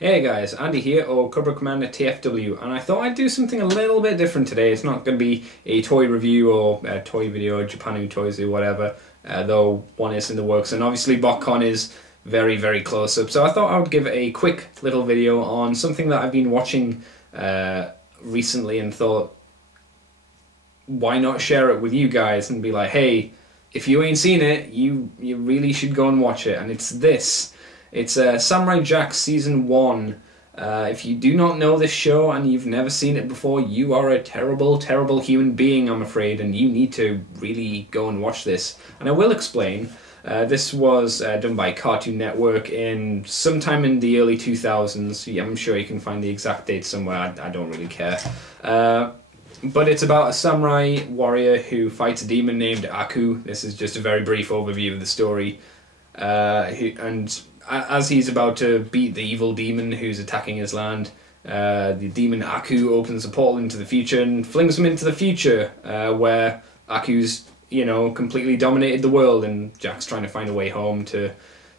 Hey guys, Andy here, or Cobra Commander TFW, and I thought I'd do something a little bit different today. It's not going to be a toy review or a toy video, Japanu Toys or whatever, though one is in the works, and obviously BotCon is very, very close up. So I thought I would give a quick little video on something that I've been watching recently and thought, why not share it with you guys and be like, hey, if you ain't seen it, you really should go and watch it. And it's this. It's Samurai Jack Season 1. If you do not know this show and you've never seen it before, you are a terrible, terrible human being, I'm afraid, and you need to really go and watch this. And I will explain. This was done by Cartoon Network in sometime in the early 2000s. Yeah, I'm sure you can find the exact date somewhere. I don't really care. But it's about a samurai warrior who fights a demon named Aku. This is just a very brief overview of the story. And as he's about to beat the evil demon who's attacking his land, the demon Aku opens a portal into the future and flings him into the future, where Aku's, completely dominated the world, and Jack's trying to find a way home to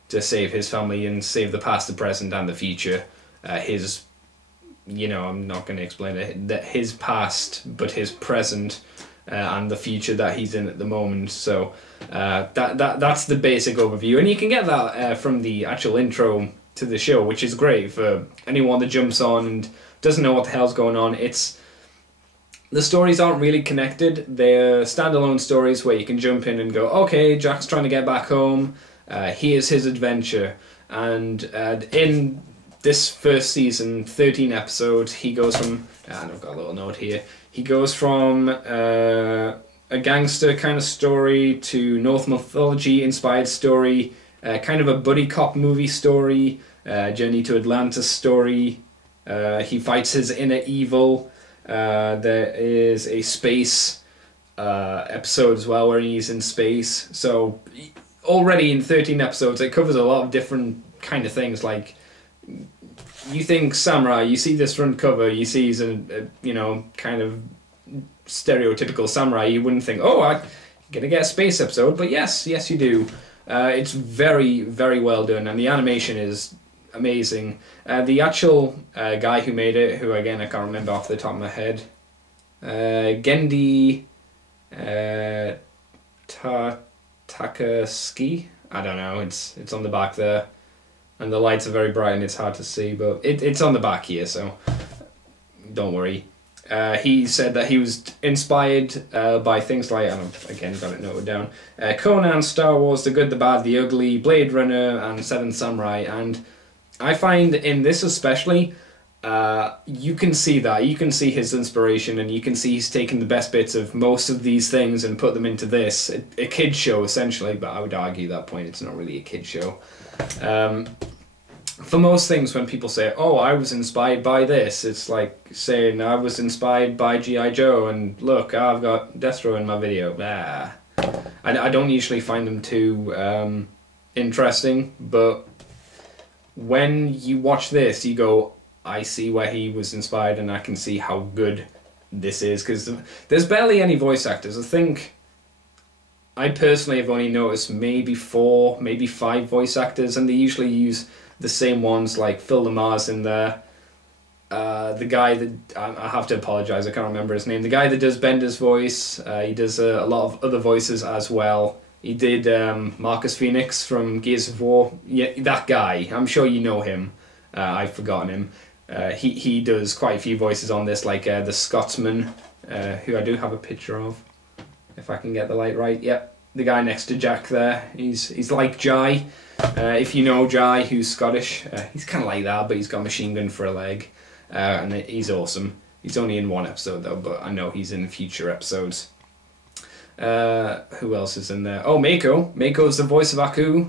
save his family and save the past, the present, and the future. I'm not going to explain it, that his past, but his present, and the future that he's in at the moment. So that's the basic overview, and you can get that from the actual intro to the show, which is great for anyone that jumps on and doesn't know what the hell's going on. The stories aren't really connected. They're standalone stories where you can jump in and go, okay, Jack's trying to get back home, here's his adventure. And in this first season, 13 episodes, he goes from, and I've got a little note here, he goes from a gangster kind of story to Norse mythology inspired story, kind of a buddy cop movie story, Journey to Atlantis story. He fights his inner evil. There is a space episode as well where he's in space. So already in 13 episodes it covers a lot of different kind of things. Like, you think samurai, you see this front cover, you see he's a kind of stereotypical samurai, you wouldn't think, oh, I'm gonna get a space episode, but yes you do. It's very, very well done, and the animation is amazing. The actual guy who made it, who again I can't remember off the top of my head, Gendy Takaski, I don't know, it's on the back there. And the lights are very bright and it's hard to see, but it's on the back here, so don't worry. He said that he was inspired by things like, again got it noted down, Conan, Star Wars, The Good, the Bad, the Ugly, Blade Runner, and Seven Samurai. And I find in this especially, you can see that. You can see his inspiration, and you can see he's taken the best bits of most of these things and put them into this. A kid's show, essentially, but I would argue that point it's not really a kid's show. For most things, when people say, oh, I was inspired by this, it's like saying I was inspired by G.I. Joe, and look, I've got Destro in my video. I don't usually find them too interesting, but when you watch this, you go, I see where he was inspired, and I can see how good this is, because there's barely any voice actors. I think I personally have only noticed maybe 4, maybe 5 voice actors, and they usually use the same ones, like Phil Lamar's in there. The guy that, I have to apologise, I can't remember his name. The guy that does Bender's voice, he does a lot of other voices as well. He did Marcus Phoenix from Gears of War. Yeah, that guy, I'm sure you know him. I've forgotten him. He does quite a few voices on this, like the Scotsman, who I do have a picture of, if I can get the light right. Yep, the guy next to Jack there. He's like Jai. If you know Jai, who's Scottish, he's kind of like that, but he's got a machine gun for a leg, and he's awesome. He's only in 1 episode though, but I know he's in future episodes. Who else is in there? Oh, Mako. Mako's the voice of Aku,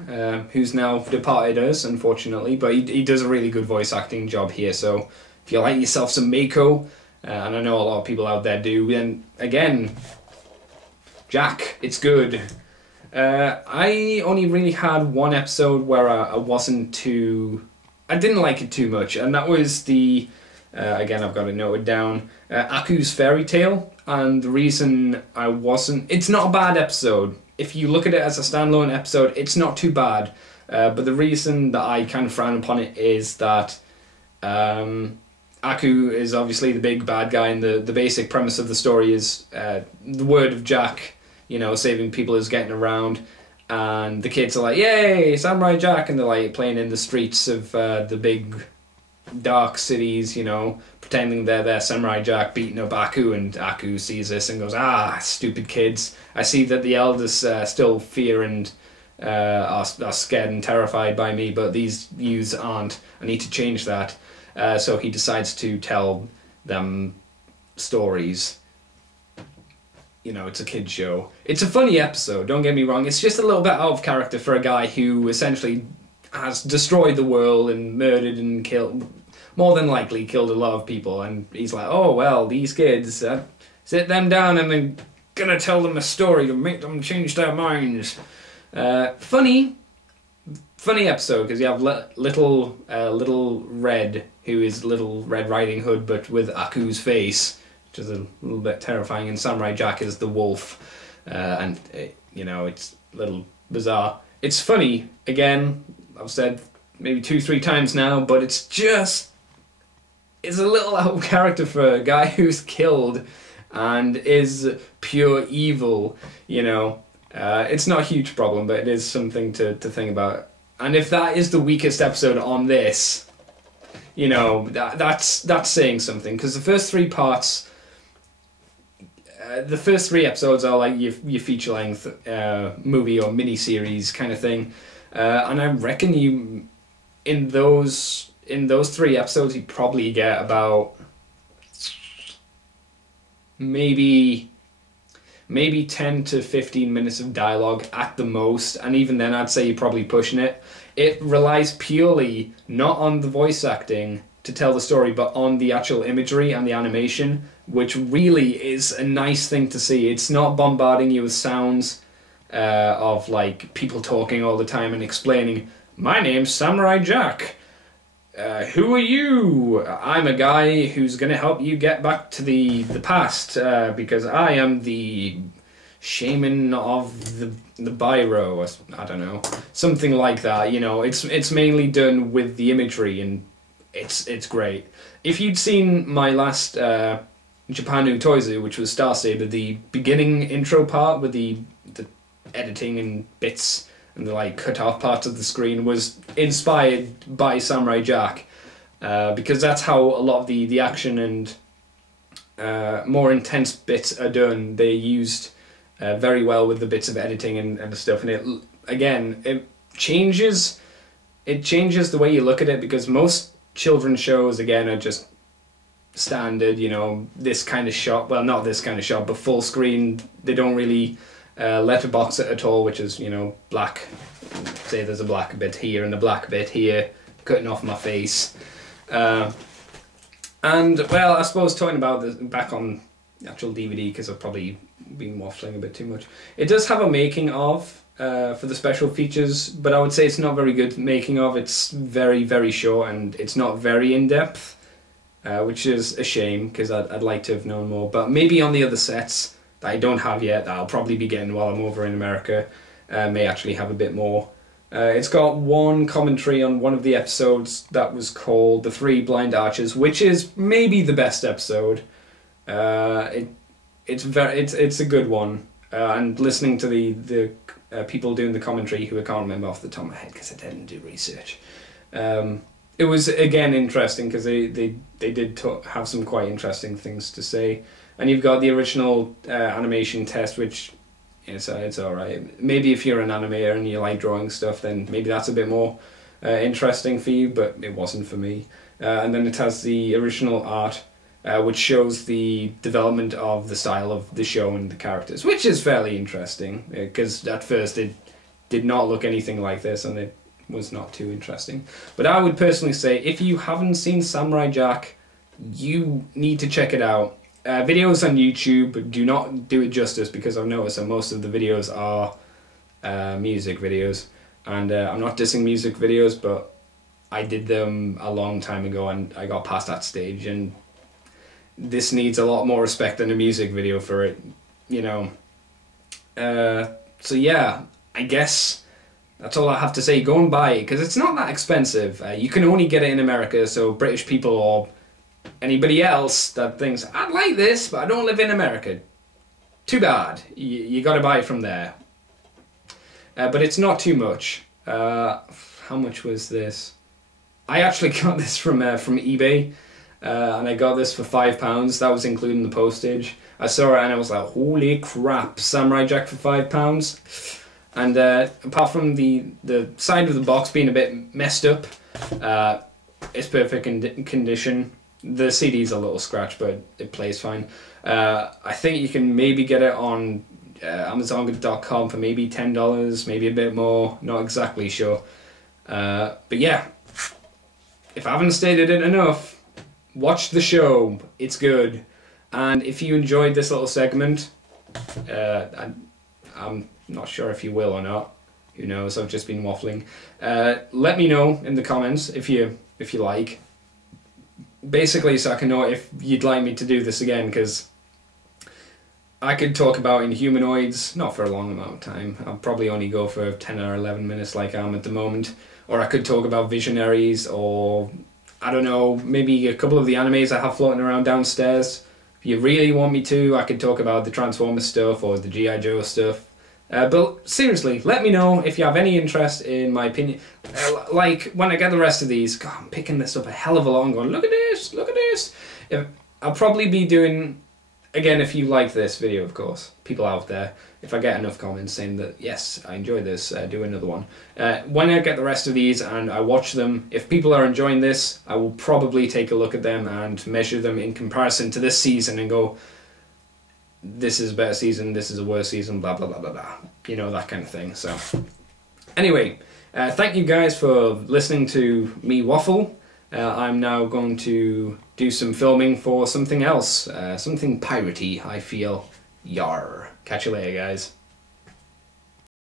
who's now departed us, unfortunately, but he does a really good voice acting job here. So if you like yourself some Mako, and I know a lot of people out there do, then again, Jack, it's good. I only really had 1 episode where I didn't like it too much, and that was the, again I've got it noted down, Aku's Fairy Tale. And the reason it's not a bad episode. If you look at it as a standalone episode, it's not too bad. But the reason that I kind of frown upon it is that Aku is obviously the big bad guy, and the basic premise of the story is the word of Jack, you know, saving people is getting around, and the kids are like, yay, Samurai Jack, and they're like playing in the streets of the big dark cities, you know, pretending they're Samurai Jack, beating up Aku, and Aku sees this and goes, ah, stupid kids. I see that the elders still fear and are scared and terrified by me, but these youths aren't. I need to change that. So he decides to tell them stories. You know, it's a kid's show. It's a funny episode, don't get me wrong. It's just a little bit out of character for a guy who essentially has destroyed the world and murdered and killed, more than likely killed a lot of people. And he's like, oh, well, these kids, sit them down and I'm gonna tell them a story to make them change their minds. Funny episode, because you have little Red, who is Little Red Riding Hood, but with Aku's face, which is a little bit terrifying, and Samurai Jack is the wolf, and you know, it's a little bizarre. It's funny, again, I've said maybe 2-3 times now, but it's a little out of character for a guy who's killed and is pure evil, you know. It's not a huge problem, but it is something to think about. And if that is the weakest episode on this, you know, that's saying something, because the first 3 parts, the first 3 episodes are like your feature-length movie or mini-series kind of thing, and I reckon you, in those 3 episodes, you probably get about maybe 10 to 15 minutes of dialogue at the most, and even then I'd say you're probably pushing it. It relies purely not on the voice acting to tell the story, but on the actual imagery and the animation, which really is a nice thing to see. It's not bombarding you with sounds of like people talking all the time and explaining, my name's Samurai Jack. Who are you? I'm a guy who's going to help you get back to the past because I am the shaman of the Biro, or I don't know, something like that. You know, it's mainly done with the imagery, and it's great. If you'd seen my last Japanu Toizu, which was Star Saber, the beginning intro part with the editing and bits and the like cut off parts of the screen was inspired by Samurai Jack, because that's how a lot of the action and more intense bits are done. They used very well with the bits of editing and stuff, and it changes the way you look at it, because most children's shows again are just standard, you know, this kind of shot, well, not this kind of shot, but full screen. They don't really letterbox it at all, which is, you know, black, say there's a black bit here and a black bit here cutting off my face, and well, I suppose talking about this back on the actual DVD, because I've probably been waffling a bit too much, it does have a making of for the special features, but I would say it's not very good making of. It's very, very short, and it's not very in-depth, which is a shame, because I'd like to have known more. But maybe on the other sets that I don't have yet, that I'll probably be getting while I'm over in America, may actually have a bit more. It's got one commentary on one of the episodes that was called The Three Blind Archers, which is maybe the best episode. It's a good one, and listening to the people doing the commentary, who I can't remember off the top of my head because I didn't do research, it was again interesting, because they did have some quite interesting things to say. And you've got the original animation test, which it's alright. Maybe if you're an animator and you like drawing stuff, then maybe that's a bit more interesting for you, but it wasn't for me. And then it has the original art, which shows the development of the style of the show and the characters, which is fairly interesting, because at first it did not look anything like this, and it was not too interesting. But I would personally say, if you haven't seen Samurai Jack, you need to check it out. Videos on YouTube do not do it justice, because I've noticed that most of the videos are music videos, and I'm not dissing music videos, but I did them a long time ago and I got past that stage, and this needs a lot more respect than a music video for it, you know. So yeah, I guess That's all I have to say. Go and buy it, because it's not that expensive. You can only get it in America, so British people or anybody else that thinks, I'd like this, but I don't live in America, too bad. You got to buy it from there. But it's not too much. How much was this? I actually got this from eBay, and I got this for £5. That was including the postage. I saw it and I was like, holy crap, Samurai Jack for £5. And apart from the side of the box being a bit messed up, it's perfect condition. The CD's a little scratched, but it plays fine. I think you can maybe get it on Amazon.com for maybe $10, maybe a bit more, not exactly sure. But yeah, if I haven't stated it enough, watch the show, it's good. And if you enjoyed this little segment, I'm not sure if you will or not, who knows, I've just been waffling. Let me know in the comments if you like. Basically, so I can know if you'd like me to do this again, because I could talk about Inhumanoids, not for a long amount of time. I'll probably only go for 10 or 11 minutes like I am at the moment. Or I could talk about Visionaries, or, I don't know, maybe a couple of the animes I have floating around downstairs. If you really want me to, I could talk about the Transformers stuff or the G.I. Joe stuff. But seriously, let me know if you have any interest in my opinion. Like, when I get the rest of these, God, I'm picking this up a hell of a lot and going, look at this, look at this. I'll probably be doing, again, if you like this video, of course, people out there, if I get enough comments saying that, yes, I enjoyed this, do another one. When I get the rest of these and I watch them, if people are enjoying this, I will probably take a look at them and measure them in comparison to this season and go, this is a better season, this is a worse season, blah, blah, blah, blah, blah. You know, that kind of thing. So, anyway, thank you guys for listening to me waffle. I'm now going to do some filming for something else. Something piratey, I feel. Yar. Catch you later, guys.